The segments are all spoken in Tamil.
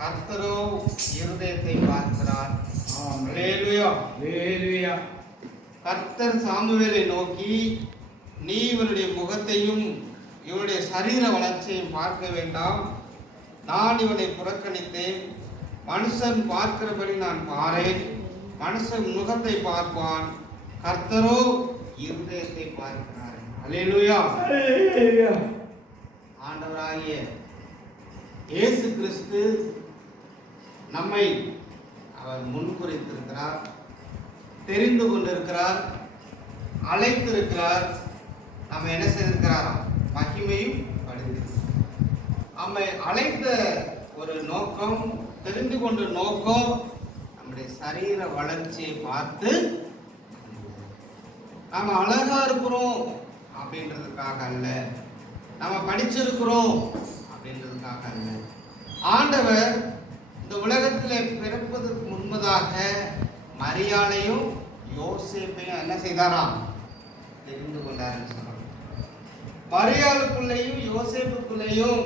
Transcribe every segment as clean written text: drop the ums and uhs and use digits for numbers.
கர்த்தரோ இருதயத்தை பார்க்கிறார். அல்லேலூயா. அல்லேலூயா. கர்த்தர் சாமுவேலை நோக்கி, நீ இவனுடைய முகத்தையும் இவனுடைய சரீர வளர்ச்சியையும் பார்க்க வேண்டாம், நான் இவனை புறக்கணித்தேன். மனுஷன் பார்க்கிறபடி நான் பாரேன், மனுஷன் முகத்தை பார்ப்பான், கர்த்தரோ இருதயத்தை பார்க்கிறார். அல்லேலூயா. ஆண்டவராகிய இயேசு கிறிஸ்து நம்மை அவர் முன்குறித்திருக்கிறார், தெரிந்து கொண்டிருக்கிறார், அழைத்திருக்கிறார். நம்ம என்ன செய்திருக்கிறாராம்? மகிமையும் படுத்திருக்கிறார். நம்மை அழைத்த ஒரு நோக்கம், தெரிந்து கொண்ட நோக்கம் நம்முடைய சரீர வளர்ச்சியை பார்த்து நம்ம அழகா இருக்கிறோம் அப்படின்றதுக்காக அல்ல, நம்ம படிச்சிருக்கிறோம் அப்படின்றதுக்காக அல்ல. ஆண்டவர் இந்த உலகத்தில் பிறப்பதற்கு முன்பதாக மரியாளையும் யோசேப்பையும் என்ன செய்தாராம்? தெரிந்து கொண்டாருன்னு சொன்னார். மரியாளுக்குள்ளேயும் யோசேப்புக்குள்ளேயும்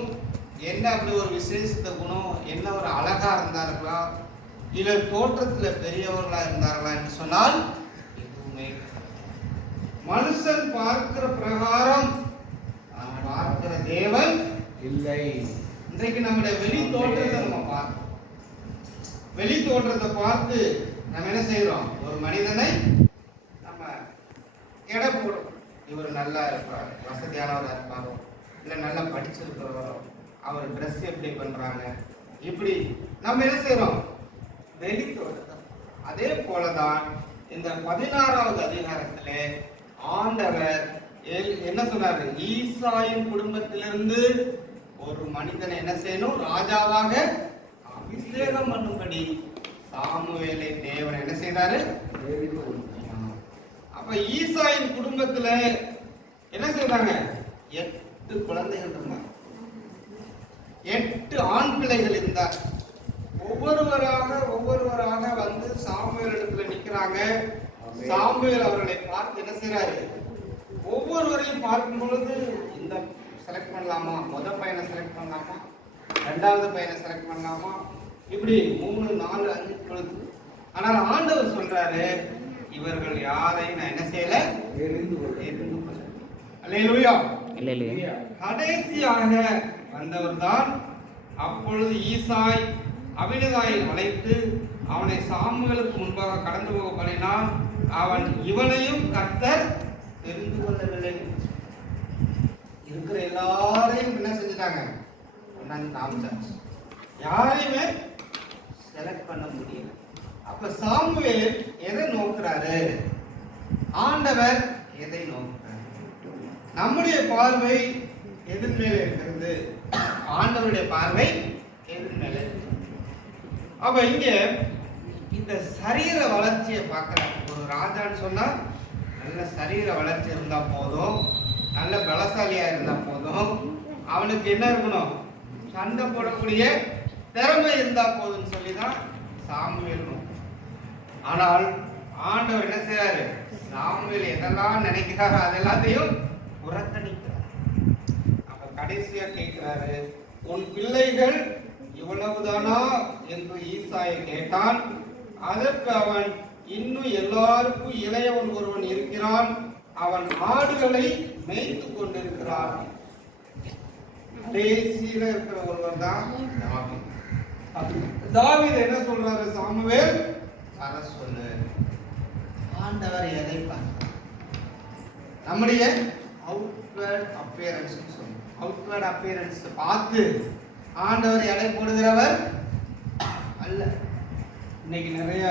என்ன அப்படி ஒரு விசேஷத்த குணம், என்ன ஒரு அழகா இருந்தார்களா, இல்ல தோற்றத்துல பெரியவர்களா இருந்தார்களா என்று சொன்னால் எதுவுமே. மனுஷன் பார்க்கிற பிரகாரம் பார்க்கிற தேவன் இல்லை. இன்றைக்கு நம்முடைய வெளி தோற்றத்தை நம்ம பார்க்கிறோம். வெளி தோற்றத்தை பார்த்து நம்ம என்ன செய்யறோம்? ஒரு மனிதனை நம்ம எடை போடுறோம். இவர் நல்லா இருப்பார், வசதியானவராக இருப்பாரோ, இல்லை நல்லா படிச்சிருக்கிறவரோ, அவர் ட்ரெஸ் எப்படி பண்றாங்க, இப்படி நம்ம என்ன செய்யறோம்? வெளி தோற்றத்தை. அதே போலதான் இந்த 16வது அதிகாரத்திலே ஆண்டவர் என்ன சொன்னாரு? ஈசாயின் குடும்பத்திலிருந்து ஒரு மனிதனை என்ன செய்யணும்? ராஜாவாக அபிஷேகம் பண்ணும்படி சாமுவேலை தேவன் என்ன செய்தாரு? அப்ப ஈசாயின் குடும்பத்துல என்ன செய்தாங்க? 8 குழந்தைகள் இருந்தாங்க, 8 ஆண் பிள்ளைகள் இருந்தார். ஒவ்வொருவராக வந்து சாமுவேல் இடத்துல நிக்கிறாங்க. சாமுவேல் அவர்களை பார்த்து என்ன செய்யறாரு? ஒவ்வொருவரையும் பார்க்கும் பொழுது இந்த செலக்ட் பண்ணலாமா, முதல் பையனை செலக்ட் பண்ணலாமா, 2வது பையனை செலக்ட் பண்ணலாமா, இப்படி 3, 4, 5 பொழுது. ஆனால் ஆண்டவர் சொல்றாரு, இவர்கள் யாரையும் நான் என்ன செய்யல? அல்லேலூயா. அல்லேலூயா. கடைசியாக வந்தவர் தான். அப்பொழுது ஈசாய் அபினதாயை அழைத்து அவனை சாமுவேலுக்கு முன்பாக கடந்து போக பண்ணினான். அவன் இவனையும் கர்த்தர் தெரிந்து கொள்ளவில்லை. இருக்கிற எல்லாரையும் என்ன செஞ்சுட்டாங்க? காமிச்சாச்சு. யாரையுமே செலக்ட் பண்ண முடியல. அப்ப சாமுவேல் எதை நோக்குறாரு? ஆண்டவர் எதை நோக்குறாரு? நம்முடைய பார்வை எதன் மேல இருக்கிறது? ஆண்டவருடைய பார்வை எதன் மேல இருக்கிறது? அப்ப இங்க இந்த சரீர வளர்ச்சியை பார்க்கிறார். ஒரு ராஜான்னு சொன்னா நல்ல சரீர வளர்ச்சி இருந்தா போதும், நல்ல பலசாலியா இருந்தா போதும், அவனுக்கு என்ன இருக்கணும்? சண்டை போடக்கூடிய திறமை இருந்தா போதும்னு சொல்லிதான் சாமுவேல். ஆனால் ஆண்டவர் என்ன செய்யறாரு? சாமுவேல் எதெல்லாம் நினைக்கிறாரோ அதெல்லாத்தையும் புறக்கணிக்கிறார். அப்ப கடைசியா கேட்கிறாரு, உன் பிள்ளைகள் இவ்வளவுதானா என்று ஈசாயை கேட்டான். அதற்கு அவன், இன்னும் எல்லாருக்கும் இளையவன் ஒருவன் இருக்கிறான், அவன் ஆடுகளை மேய்த்து கொண்டிருக்கிறான். கடைசியில இருக்கிற ஒருவர் தான் தாவீது. என்ன சொல்றாரு? சாமுவேல் அத சொல்லு. ஆண்டவர் எதை பார்க்கிறார்? நம்முடைய அவுட்வர்ட் அப்பியரன்ஸ் சொல்லுங்க. அவுட்வர்ட் அப்பியரன்ஸ் பார்த்து ஆண்டவர் எடை போடுகிறவர் அல்ல. இன்னைக்கு நிறைய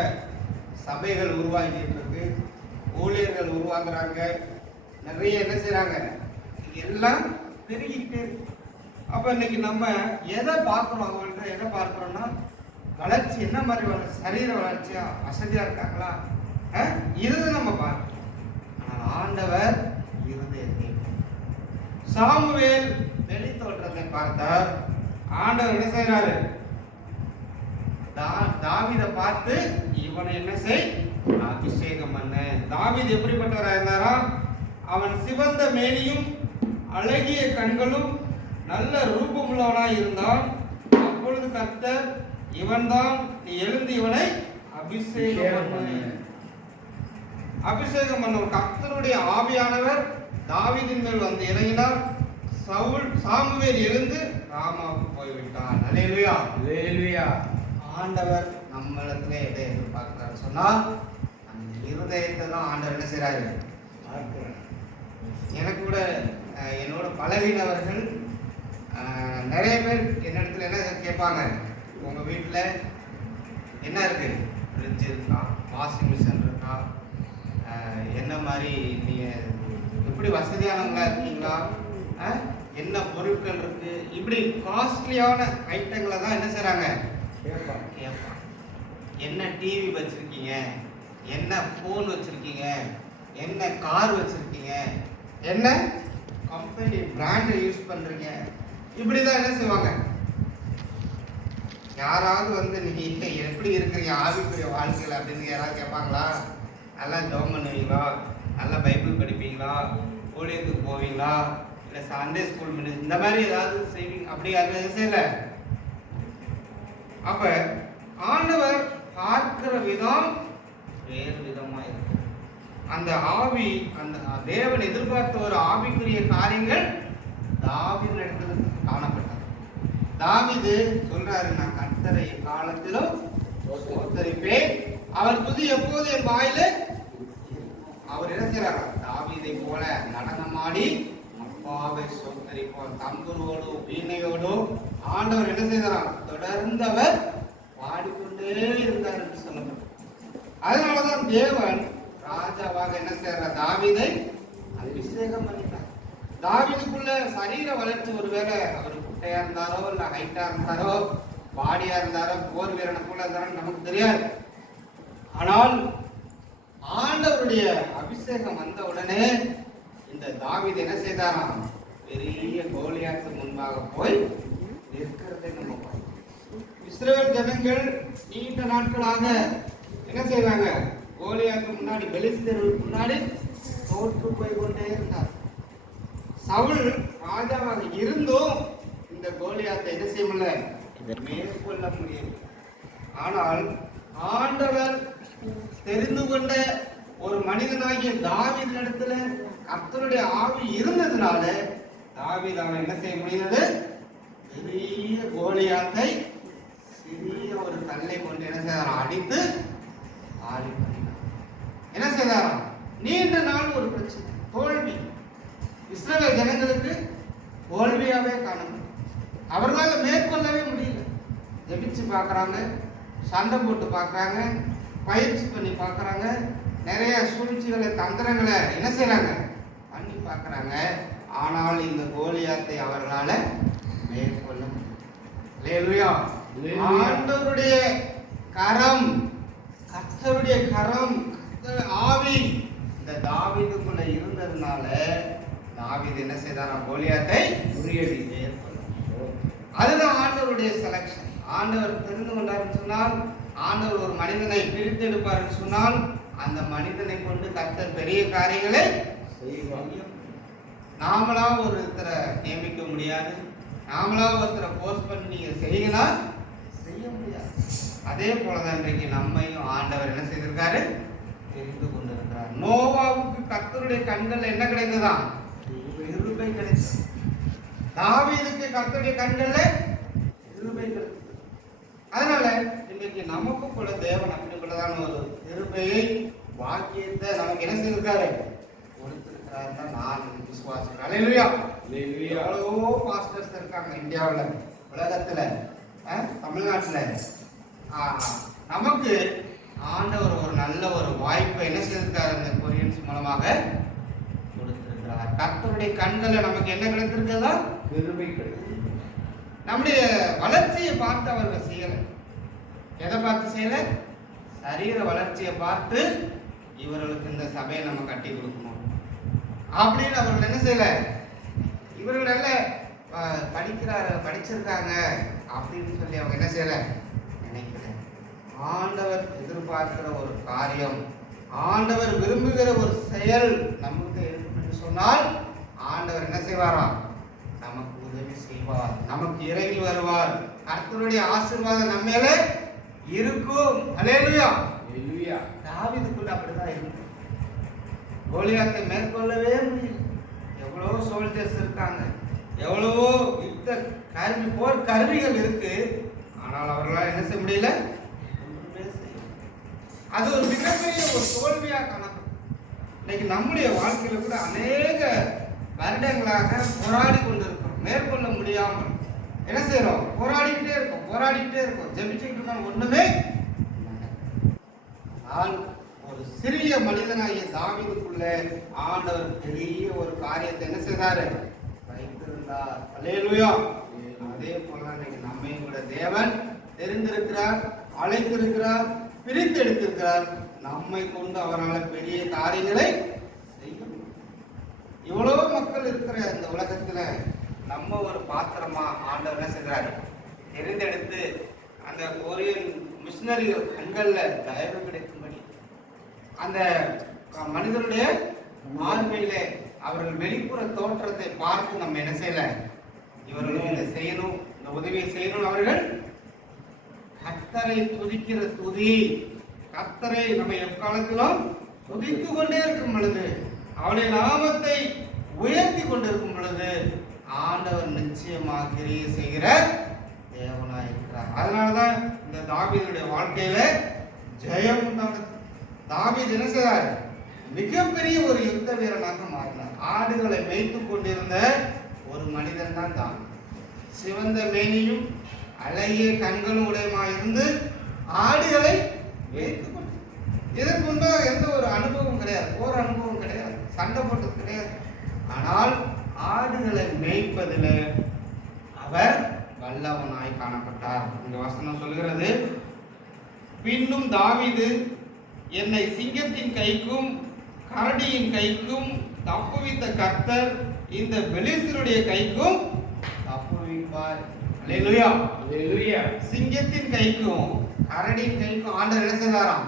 சபைகள் உருவாகிட்டு இருக்கு, ஊழியர்கள் உருவாக்குறாங்க, நிறைய என்ன செய்யறாங்க, எல்லாம் பெருகிட்டு. அப்ப இன்னைக்கு நம்ம எதை பார்க்கணும்? அவங்கள்ட்ட எதை பார்க்கிறோம்னா வளர்ச்சி என்ன மாதிரி வளர்ச்சி? சரீர வளர்ச்சியா, வசதியா இருக்காங்களா, இது நம்ம பார்க்கணும். ஆனால் ஆண்டவர் இருதயத்தை. சாமுவேல் வெளி தோற்றத்தை பார்த்தார். ஆண்டவர் என்ன செய்யறாரு? தாவீதை பார்த்து இவனை என்ன செய்? அபிஷேகம் பண்ண. தாவீது எப்படிப்பட்டவராக இருந்தாரா? அவன் சிவந்த மேனியும் அழகிய கண்களும் நல்ல ரூபமுள்ளவனாய் இருந்தான். அப்பொழுது கர்த்தர், இவன்தான், நீ எழுந்து இவனை அபிஷேகம் பண்ணு. அபிஷேகம் பண்ண கர்த்தருடைய ஆவியானவர் தாவீதின் மேல் வந்து இறங்கினார். சாமுவேல் எழுந்து ராமாவுக்கு போய்விட்டான். அல்லேலூயா, அல்லேலூயா. ஆண்டவர் நம்மளிடத்துல எதை எதிர்பார்க்கிறார் சொன்னா, அந்த இருதயத்தை தான் ஆண்டவர் என்ன செய்றாரு. எனக்கு கூட என்னோட பழகினவர்கள் நிறைய பேர் என்னிடத்துல என்ன கேட்பாங்க, உங்க வீட்டுல என்ன இருக்கு, ஃப்ரிட்ஜ் இருக்கா, வாஷிங் மிஷின் இருக்கா, என்ன மாதிரி நீங்க எப்படி வசதியானவங்களா இருக்கீங்களா, என்ன பொருட்கள் இருக்கு, இப்படி காஸ்ட்லியான ஐட்டங்களை தான் என்ன செய்றாங்க கேட்பாங்க. என்ன டிவி வச்சிருக்கீங்க, என்ன போன் வச்சிருக்கீங்க, என்ன கார் வச்சிருக்கீங்க, என்ன கம்பெனி பிராண்ட் யூஸ் பண்றீங்க, இப்படிதான் என்ன செய்வாங்க. யாராவது வந்து நீங்க எப்படி இருக்கிறீங்க ஆவிக்குரிய வாழ்க்கையில் அப்படின்னு யாராவது கேட்பாங்களா? நல்லா ஜெபம் பண்ணுவீங்களா, நல்லா பைபிள் படிப்பீங்களா, ஊழியத்துக்கு போவீங்களா, இல்லை சண்டே ஸ்கூல் இந்த மாதிரி ஏதாவது செய்வீங்க, அப்படி யாரும் செய்யல. அப்ப ஆண்டவர் பார்க்கிற விதம் வேறு விதமா இருக்கு. அந்த ஆவி, அந்த தேவன் எதிர்பார்த்த ஒரு ஆவிக்குரிய காரியங்கள் தாவீது இடத்துல காணப்பட்டது. தாவீது சொல்றாரு, நான் கர்த்தரை காலத்திலும் ஸ்தோத்தரிப்பேன், அவர் துதி எப்போது என் வாயில. அவர் என்ன செய்றாரா, தாவீதை போல நடனமாடி அப்பாவை ஸ்தோத்தரிப்பார். தம்புரோடு வீணையோடு ஆண்டவர் என்ன செய்தாராம், தொடர்ந்து அவர் பாடிக்கொண்டே இருந்தார் என்று சொல்லப்படும். அதனாலதான் தேவன் ராஜாவாக என்ன செய்யறார், தாவீதை அபிஷேகம் பண்ணிட்டார். தாவீதுக்குள்ள சரீர வளர்ச்சி, ஒருவேளை அவர் குட்டையா இருந்தாரோ, இல்ல ஹைட்டா இருந்தாரோ, பாடியா இருந்தாரோ, போர் வீரனை போல இருந்தாரோ நமக்கு தெரியாது. ஆனால் ஆண்டவருடைய அபிஷேகம் வந்த உடனே இந்த தாவீது என்ன செய்தாராம், பெரிய கோலியாத்து முன்பாக போய் நிற்கிறதை நம்ம பார்க்கிறோம். இஸ்ரவேல் ஜனங்கள் நீண்ட நாட்களாக என்ன செய்வாங்க, கோலியாத்து முன்னாடி, பெலிஸ்தருக்கு முன்னாடி தோற்று போய் கொண்டே இருந்தார். சவுல் ராஜாவாக இருந்தும் இந்த கோலியாத்தை என்ன செய்ய முடியல, மேற்கொள்ள முடியும். ஆனால் ஆண்டவர் தெரிந்து கொண்ட ஒரு மனிதனாகிய தாவீது இடத்துல கர்த்தருடைய ஆவி இருந்ததுனால தாவீது அவன் என்ன செய்ய முடிந்தது, பெரிய கோலியாத்தை சிறிய ஒரு கல்லை கொண்டு என்ன செய்தாராம், அடித்து ஆளி பண்ணினார். என்ன செய்தாராம், நீண்ட நாள் ஒரு பிரச்சனை, தோல்வி. இஸ்ரவேல் ஜனங்களுக்கு தோல்வியாவே காணப்படும். அவர்களால் மேற்கொள்ளவே முடியல. ஜெபிச்சு பார்க்குறாங்க, சண்டை போட்டு பார்க்குறாங்க, பயிற்சி பண்ணி பார்க்குறாங்க, நிறைய சூழ்ச்சிகளை தந்திரங்களை என்ன செய்கிறாங்க பண்ணி பார்க்குறாங்க. ஆனால் இந்த கோலியாத்தை அவர்களால் மேற்கொள்ள முடியும். ஆண்டவருடைய கரம், கர்த்தருடைய கரம், ஆவி இந்த தாவீதுக்குள்ள இருந்ததுனால தாவீது என்ன செய்தாராம், கோலியாத்தை முறியடி மேற்கொள்ள. அதுதான் ஆண்டவருடைய செலக்ஷன். ஆண்டவர் தெரிந்து கொண்டார்னு சொன்னால், ஆண்டவர் ஒரு மனிதனை பிரித்தெடுப்பார்னு சொன்னால், அந்த மனிதனை கொண்டு கர்த்தர் பெரிய காரியங்களை செய்வாங்க. நாமளா ஒருத்தரை நியமிக்க முடியாது, நாமளா ஒருத்தரை போஸ்ட் பண்ணி நீங்க செய்யனா செய்ய முடியாது. அதே போலதான் இன்றைக்கு நம்மையும் ஆண்டவர் என்ன செய்திருக்காரு, தெரிந்து கொண்டிருக்கிறார். நோவாவுக்கு கர்த்தருடைய கண்கள் என்ன கிடைத்ததான், கிருபை கிடைத்தது. தாவீதுக்கு கர்த்தருடைய கண்கள்ல கிருபை கிடைத்தது. அதனால இன்னைக்கு நமக்கு கூட தேவன் அப்படிப்பட்டதான ஒரு கிருபையை, வாக்கியத்தை நமக்கு என்ன செய்திருக்காரு, கொடுத்திருக்கிறார் தான் நான் விசுவாசிக்கிறேன். அல்லேலூயா, அல்லேலூயா. எவ்வளவோ பாஸ்டர்ஸ் இருக்காங்க இந்தியாவில், உலகத்துல, தமிழ்நாட்டுல. நமக்கு ஆண்டவர் ஒரு நல்ல ஒரு வாய்ப்பை என்ன செய்திருக்காரு, இந்த கொரியன்ஸ் மூலமாக கொடுத்திருக்கிறார். கர்த்தருடைய கண்களை நமக்கு என்ன கிடைத்திருக்கிறதா, கிருபை கிடைத்தது. நம்முடைய வளர்ச்சியை பார்த்து அவர்கள் செய்யல. எதை பார்த்து செய்யல, சரீர வளர்ச்சியை பார்த்து இவர்களுக்கு இந்த சபையை நம்ம கட்டி கொடுக்கணும் அப்படின்னு அவர்கள் என்ன செய்யல. இவர்கள் நல்ல படிச்சிருக்காங்க அப்படின்னு சொல்லி அவங்க என்ன செய்யல நினைக்கிறேன். ஆண்டவர் எதிர்பார்க்கிற ஒரு காரியம், ஆண்டவர் விரும்புகிற ஒரு செயல் நமக்கு இருக்குன்னு சொன்னால் ஆண்டவர் என்ன செய்வாராம், நமக்கு உதவி செய்வார், நமக்கு இறங்கி வருவார். கர்த்தருடைய ஆசீர்வாதம் நம்ம மேல இருக்கும். அல்லேலூயா. அல்லேலூயா. தாவீதுக்குள்ள அப்படிதான் இருக்கு. கோலியாத்தை மேற்கொள்ளவே முடியல. எவ்வளவோ சோல்ஜர்ஸ் இருக்காங்க, எவ்வளவோ போர் கருவிகள் இருக்கு, ஆனால் அவர்களால் என்ன செய்ய முடியல. அது ஒரு மிகப்பெரிய ஒரு தோல்வியா காணப்படும். இன்னைக்கு நம்முடைய வாழ்க்கையில கூட அநேக வருடங்களாக போராடி கொண்டிருக்கிறோம். மேற்கொள்ள முடியாமல் என்ன செய்யறோம்? போராடிக்கிட்டே இருக்கோம், ஜெபிச்சுக்கிட்டு இருக்கோம், ஒண்ணுமே. ஆனால் ஒரு சிறிய மனிதனாகிய தாவீதுக்குள்ள ஆண்டவர் பெரிய ஒரு காரியத்தை என்ன செய்தாரு? வைத்திருந்தார். அல்லேலூயா. அதே போல இன்னைக்கு நம்மையும் கூட தேவன் தெரிந்திருக்கிறார், அழைத்திருக்கிறார், பிரித்து எடுத்திருக்கிறார். நம்மை கொண்டு அவரால் பெரிய காரியங்களை செய்ய முடியும். இவ்வளவு மக்கள் இருக்கிற இந்த உலகத்துல நம்ம ஒரு பாத்திரமா ஆண்டவர் என்ன செய்கிறாரு? தெரிந்தெடுத்து அந்த கொரியன் மிஷினரிகள் கண்கள்ல தயவு கிடைக்கும்படி அந்த மனிதனுடைய ஆண்மையிலே அவர்கள் வெளிப்புற தோற்றத்தை பார்த்து நம்ம என்ன செய்யல, இவர்களுக்கு இதை செய்யணும், இந்த உதவியை செய்யணும். அவர்கள் கர்த்தரை துதிக்கிற துதி, கர்த்தரை நம்ம எக்காலத்திலும் துதித்து கொண்டே இருக்கும் பொழுது, அவருடைய நாமத்தை உயர்த்தி கொண்டிருக்கும் பொழுது ஆண்டவர் நிச்சயமாக கிரியை செய்கிற தேவனாய் இருக்கிறார். அதனாலதான் இந்த தாவீதுடைய வாழ்க்கையில ஜெயம் உண்டானது. தாவீது என்ன செய்தார்? மிகப்பெரிய ஒரு யுத்த வீரனாக மாறினார். ஆடுகளை மேய்த்துக் கொண்டிருந்த ஒரு மனிதன் தான் தாவீது. சிவந்த மேனியும் அழகிய கண்களும் உடையமாயிருந்து ஆடுகளை மேய்த்துக் கொண்டு, இதற்கு முன்பாக எந்த ஒரு அனுபவம் கிடையாது, போர் அனுபவம் கிடையாது, சண்டை போட்டது கிடையாது. ஆனால் ஆடுகளை மேய்ப்பதில் அவர் வல்லவனாய் காணப்பட்டார். இந்த வசனம் சொல்கிறது, பின்னும் தாவீது என்னை சிங்கத்தின் கைக்கும் கரடியின் கைக்கும் தப்புவித்த கர்த்தர் இந்த பெலிஸ்தருடைய கைக்கும் தப்புவிப்பார். அல்லேலூயா. அல்லேலூயா. சிங்கத்தின் கைக்கும் கரடியின் கைக்கும் ஆண்டவர் என்ன செய்தாராம்?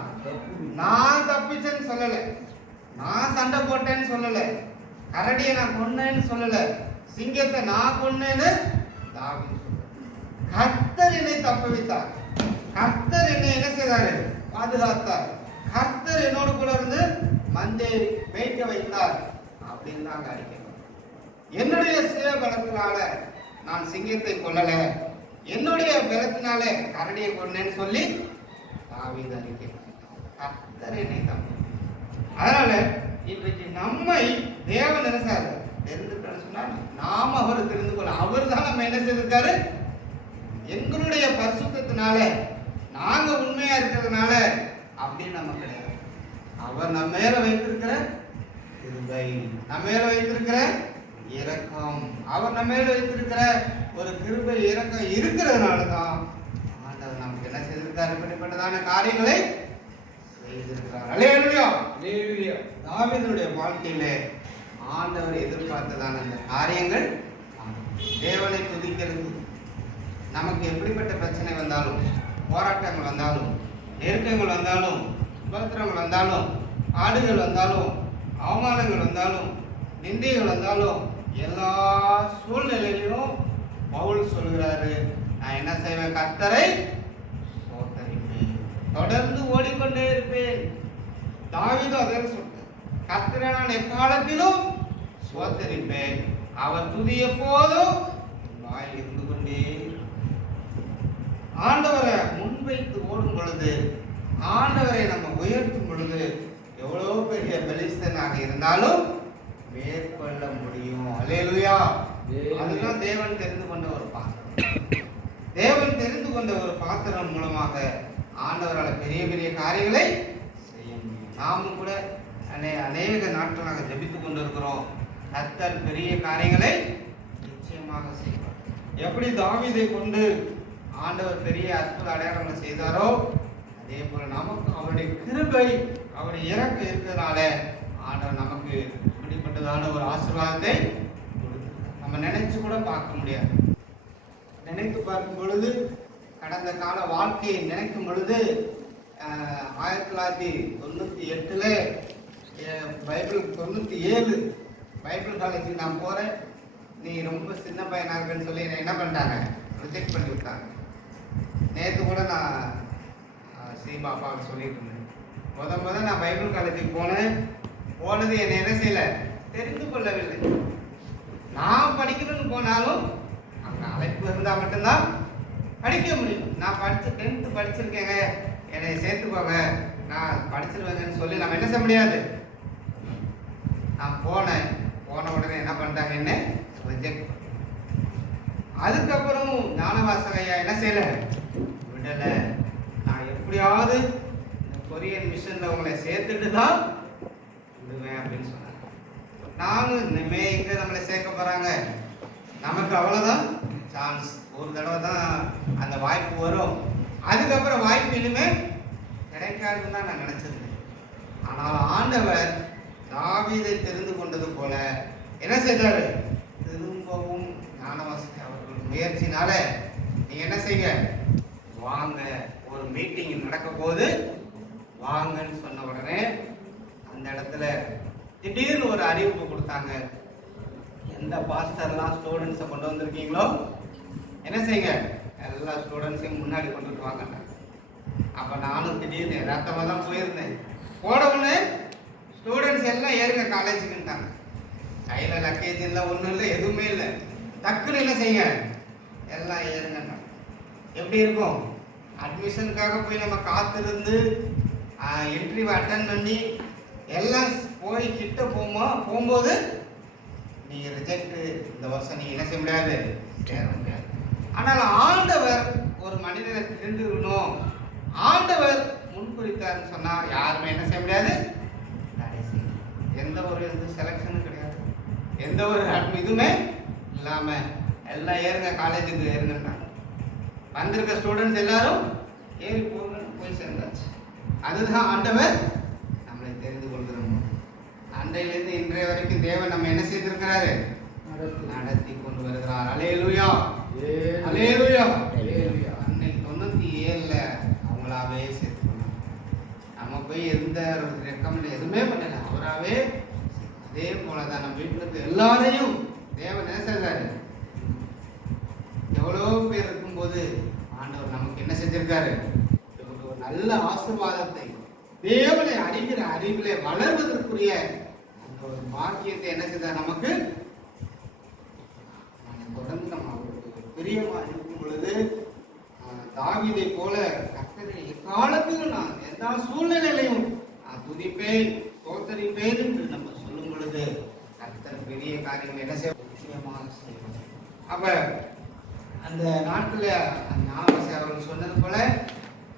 நான் தப்பிச்சேன்னு சொல்லல, நான் சண்டை போட்டேன்னு சொல்லல, கரடியை நான் கொன்னேன்னு சொல்லல, சிங்கத்தை நான் கொன்னேன்னு தாவீது சொல்றார். கர்த்தர் என்னை தப்புவித்தார், கர்த்தர் என்னை என்ன செய்தாரு? பாதுகாத்தார், கர்த்தர் என்னோடு கூட இருந்து மந்தை மேய்க்க வைத்தார் அப்படின்னு நாங்க அறிக்கிறோம். என்னுடைய சுய பலத்தினால நான் சிங்கத்தை கொல்லல, என்னுடைய பலத்தினாலே கரடியை கொன்னேன்னு சொல்லி தாவீது அறிக்கிறார். கர்த்தர் என்னை தப்பு. அதனால இன்றைக்கு நம்மை தேவன் என்ன சார் தெரிந்துட்டாரு சொன்னா, நாம அவரை தெரிந்து கொள்ள, அவர் தான் நம்ம என்ன செய்திருக்காரு? எங்களுடைய பரிசுத்தத்தினால, நாங்க உண்மையா இருக்கிறதுனால அப்படின்னு நம்ம கிடையாது. அவர் நம்ம மேல வைத்திருக்கிற கிருபை, நம்ம மேல வைத்திருக்கிற இரக்கம், அவர் நம்ம மேல வைத்திருக்கிற ஒரு கிருபை இரக்கம் இருக்கிறதுனால தான் ஆண்டவர் நமக்கு என்ன செய்திருக்காரு? இப்படிப்பட்டதான காரியங்களை செய்திருக்கிறார். அல்லேலூயா. அல்லேலூயா. தாவீதுடைய வாழ்க்கையிலே ஆண்டவர் எதிர்பார்த்ததான அந்த காரியங்கள், தேவனை துதிக்கிறது. நமக்கு எப்படிப்பட்ட பிரச்சனை வந்தாலும், போராட்டங்கள் வந்தாலும், நெருக்கங்கள் வந்தாலும், உபத்திரங்கள் வந்தாலும், ஆடுகள் வந்தாலும், அவமானங்கள் வந்தாலும், நிந்தைகள் வந்தாலும், எல்லா சூழ்நிலையிலும் பவுல் சொல்கிறாரு, நான் என்ன செய்வேன்? கர்த்தரை ஸ்தோத்தரிப்பேன், தொடர்ந்து ஓடிக்கொண்டே இருப்பேன். தாவீது அதை சொல்றார், கர்த்தரை நான் எக்காலத்திலும் ஸ்தோத்தரிப்பேன், அவர் துதி எப்போதும் வாயில் இருந்து கொண்டே. ஆண்டவரை முன்வைத்து ஓடும் பொழுது, ஆண்டவரை நம்ம உயர்த்தும் பொழுது, எவ்வளவு பெரிய பெலிஸ்தனாக இருந்தாலும் மேற்கொள்ள முடியும். அல்லேலூயா. அதுதான் தேவன் தெரிந்து கொண்ட ஒரு பாத்திரம். தேவன் தெரிந்து கொண்ட ஒரு பாத்திரம் மூலமாக ஆண்டவரால் பெரிய பெரிய காரியங்களை செய்ய முடியும். நாமும் கூட அநேக நாட்களாக ஜெபித்துக் கொண்டிருக்கிறோம். கர்த்தர் பெரிய காரியங்களை நிச்சயமாக செய்வார். எப்படி தாவீதை கொண்டு ஆண்டவர் பெரிய அற்புத அடையாளங்களை செய்தாரோ, அதே போல நமக்கு அவருடைய கிருபை, அவருடைய இரக்கம் இருக்கிறதுனால ஆண்டவர் நமக்கு இப்படிப்பட்டதான ஒரு ஆசீர்வாதத்தை நம்ம நினைச்சு கூட பார்க்க முடியாது. நினைத்து பார்க்கும் பொழுது, கடந்த கால வாழ்க்கையை நினைக்கும் பொழுது, 1998 பைபிள் 97 பைபிள் காலேஜுக்கு நான் போறேன். நீ ரொம்ப சின்ன பையனா இருக்குன்னு சொல்லி என்னை என்ன பண்ணிட்டாங்க, ரிஜெக்ட் பண்ணி விட்டாங்க. நேற்று கூட நான் ஸ்ரீபாப்பாவுக்கு சொல்லிட்டு இருந்தேன், முத நான் பைபிள் காலேஜுக்கு போனது என்னை என்ன செய்யலை, தெரிந்து கொள்ளவில்லை. நான் படிக்கணும்னு போனாலும் அங்கே அழைப்பு இருந்தால் மட்டும்தான் படிக்க முடியும். நான் 10th படிச்சிருக்கேங்க, என்னை சேர்த்துக்கோங்க, நான் படிச்சிருவேங்கன்னு சொல்லி நம்ம என்ன செய்ய முடியாது. நான் போன உடனே என்ன பண்ணிட்டாங்க, என்ன ரிஜெக்ட். அதுக்கப்புறம் ஞானவாசகையா என்ன செய்யல, விடலை. நான் எப்படியாவது இந்த கொரியன் மிஷன்ல உங்களை சேர்த்துட்டு தான் விடுவேன் அப்படின்னு சொன்னாங்க. நானும் இனிமே எங்க நம்மளை சேர்க்க போறாங்க, நமக்கு அவ்வளவுதான் சான்ஸ், ஒரு தடவை தான் அந்த வாய்ப்பு வரும், அதுக்கப்புறம் வாய்ப்பு இனிமே கிடைக்காதுன்னு தான் நான் நினைச்சிருந்தேன். ஆனால் ஆண்டவர் தாவீதை தெரிந்து கொண்டது போல என்ன செய்தாரு, திரும்பவும் ஞானவாசகர் அவர்கள் முயற்சினால நீங்க என்ன செய்ய, வாங்க, ஒரு மீட்டிங் நடக்க போது வாங்கன்னு சொன்ன உடனே அந்த இடத்துல திடீர்னு ஒரு அறிவிப்பு கொடுத்தாங்க. எந்த பாஸ்டர்லாம் ஸ்டூடெண்ட்ஸை கொண்டு வந்திருக்கீங்களோ என்ன செய்யுங்க, எல்லா ஸ்டூடெண்ட்ஸையும் முன்னாடி கொண்டுட்டு வாங்க. அப்போ நானும் திடீர்னு யதார்த்தமாக தான் போயிருந்தேன். போட ஒன்று ஸ்டூடெண்ட்ஸ் எல்லாம் ஏறுங்க காலேஜுக்குன்ட்டாங்க. கையில் லக்கேஜ் இல்லை, ஒன்றும் இல்லை, எதுவுமே இல்லை. டக்குன்னு என்ன செய்யுங்க, எல்லாம் ஏறுங்க. எப்படி இருக்கும், அட்மிஷனுக்காக போய் நம்ம காத்திருந்து இன்டர்வியூ அட்டன் பண்ணி எல்லாம் போய் கிட்ட போகும்போது நீங்கள் ரிஜெக்ட், இந்த வருஷம் நீங்கள் என்ன செய்ய முடியாது, சேர முடியாது. ஆனால் ஆண்டவர் ஒரு மனிதனை தெரிந்துக்கணும், ஆண்டவர் முன்குறித்தார்னு சொன்னால் யாருமே என்ன செய்ய முடியாது, எந்த ஒரு செலெக்ஷனும் கிடையாது, எந்த ஒரு இதுவுமே இல்லாமல் எல்லாம் ஏறுங்க காலேஜுக்கு ஏறுங்கன்னாங்க. வந்திருக்க ஸ்டூடெண்ட்ஸ் எல்லாரும் ஏறி போய் சேர்ந்தாச்சு. அதுதான் ஆண்டவர் நம்மளை தெரிந்து கொள்கிறோம். அன்றையிலிருந்து இன்றைய வரைக்கும் தேவன் நம்ம என்ன செய்திருக்கிறாரு, நடத்தி கொண்டு வருகிறார். அல்லேலூயா, அல்லேலூயா. அன்னைக்கு 97ல் அவங்களாவே சேர்த்துக்கணும். நம்ம போய் எந்த ரெக்கமெண்ட் எதுவுமே பண்ணல, அவராகவே. அதே போலதான் நம்ம வீட்டில் இருக்க எல்லாரையும் தேவன் என்ன செய்றாரு, எவ்வளோ பேர் இருக்கும்போது ஆண்டவர் நமக்கு என்ன செஞ்சிருக்காரு, ஒரு நல்ல ஆசீர்வாதத்தை, தேவனை அறிகிற அறிவிலே வளர்வதற்குரிய அந்த ஒரு பாக்கியத்தை என்ன செய்தார் நமக்கு. தொடர்ந்து நம்ம அவருக்கு பிரியமா இருக்கும் பொழுது தாவீதை போல கர்த்தரை எக்காலத்திலும் நான் எல்லா சூழ்நிலையிலையும் நான் துதிப்பேன், தோத்தரிப்பேன் என்று நம்ம சொல்லும் பொழுது கர்த்தர் பெரிய காரியங்கள் என்ன செய்யமாக செய்வார். அப்ப அந்த நாட்டில் ஞானவாசகர் அவர்கள் சொன்னது போல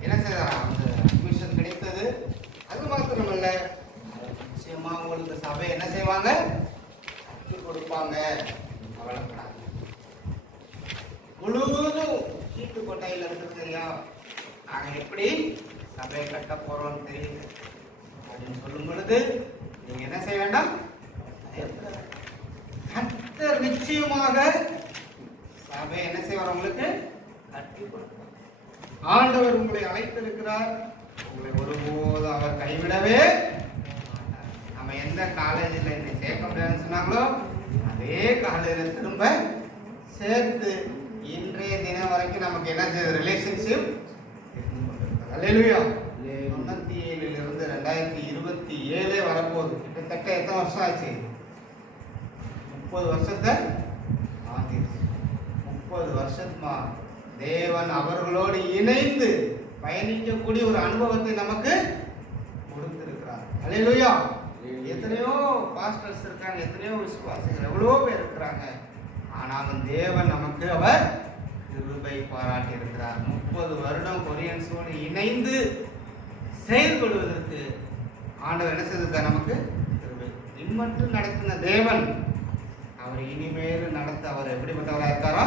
என்ன செய்யறாங்க, அந்த அட்மிஷன் கிடைத்தது. அது மாத்திரமல்ல, நிச்சயமா உங்களுக்கு சபை என்ன செய்வாங்க, கற்றுக் கொடுப்பாங்க, கவலைப்படாது. முழுவதும் சீட்டு கொட்டையில் இருக்கு தெரியா, நாங்கள் எப்படி சபையை கட்ட போறோம்னு தெரியுது அப்படின்னு சொல்லும் பொழுது நீங்க என்ன செய்ய வேண்டாம், கர்த்தர் நிச்சயமாக சபை என்ன செய்வார், உங்களுக்கு கட்டி கொடுப்பார். ஆண்டவர் உங்களை அழைத்திருக்கிறார், உங்களை ஒருபோதும் அவர் கைவிடவே மாட்டார். நம்ம எந்த காலேஜில் என்னை சேர்க்க முடியாதுன்னு சொன்னாங்களோ அதே காலேஜில் திரும்ப சேர்த்து இன்றைய தினம் வரைக்கும் நமக்கு என்ன செய்யுது, ரிலேஷன்ஷிப். அல்லேலூயா. 97லிருந்து 2027 வரப்போகுது. கிட்டத்தட்ட எத்தனை வருஷம் ஆச்சு, 30 வருஷத்தை ஆகிடுச்சு. 30 வருஷமா தேவன் அவர்களோடு இணைந்து பயணிக்கக்கூடிய ஒரு அனுபவத்தை நமக்கு கொடுத்திருக்கிறார். அல்லேலூயா. எத்தனையோ பாஸ்டர்ஸ் இருக்காங்க, எத்தனையோ விசுவாசிகள், எவ்வளோ பேர் இருக்கிறாங்க. ஆனாலும் தேவன் நமக்கு அவர் கிருபை பாராட்டி இருக்கிறார். 30 வருடம் கொரியன்ஸோடு இணைந்து செயல்படுவதற்கு ஆண்டவர் என்ன செய்திருக்கார், நமக்கு கிருபை. இம்மட்டும் நடத்தின தேவன் அவர் இனிமேல் நடத்த அவர் எப்படிப்பட்டவராக இருக்காரோ